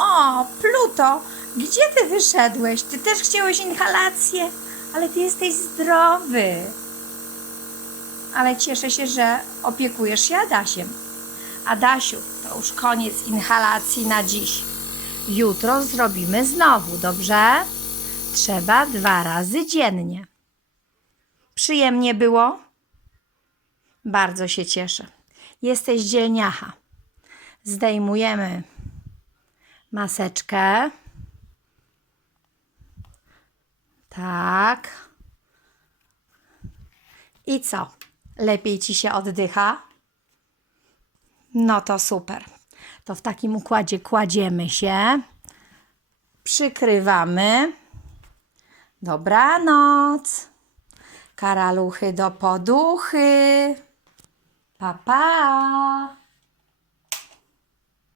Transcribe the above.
O, Pluto, gdzie ty wyszedłeś? Ty też chciałeś inhalację, ale ty jesteś zdrowy. Ale cieszę się, że opiekujesz się Adasiem. Adasiu, to już koniec inhalacji na dziś. Jutro zrobimy znowu, dobrze? Trzeba dwa razy dziennie. Przyjemnie było? Bardzo się cieszę. Jesteś dzielniacha. Zdejmujemy maseczkę. Tak. I co? Lepiej ci się oddycha? No to super. To w takim układzie kładziemy się, przykrywamy. Dobranoc. Karaluchy do poduchy. Pa, pa.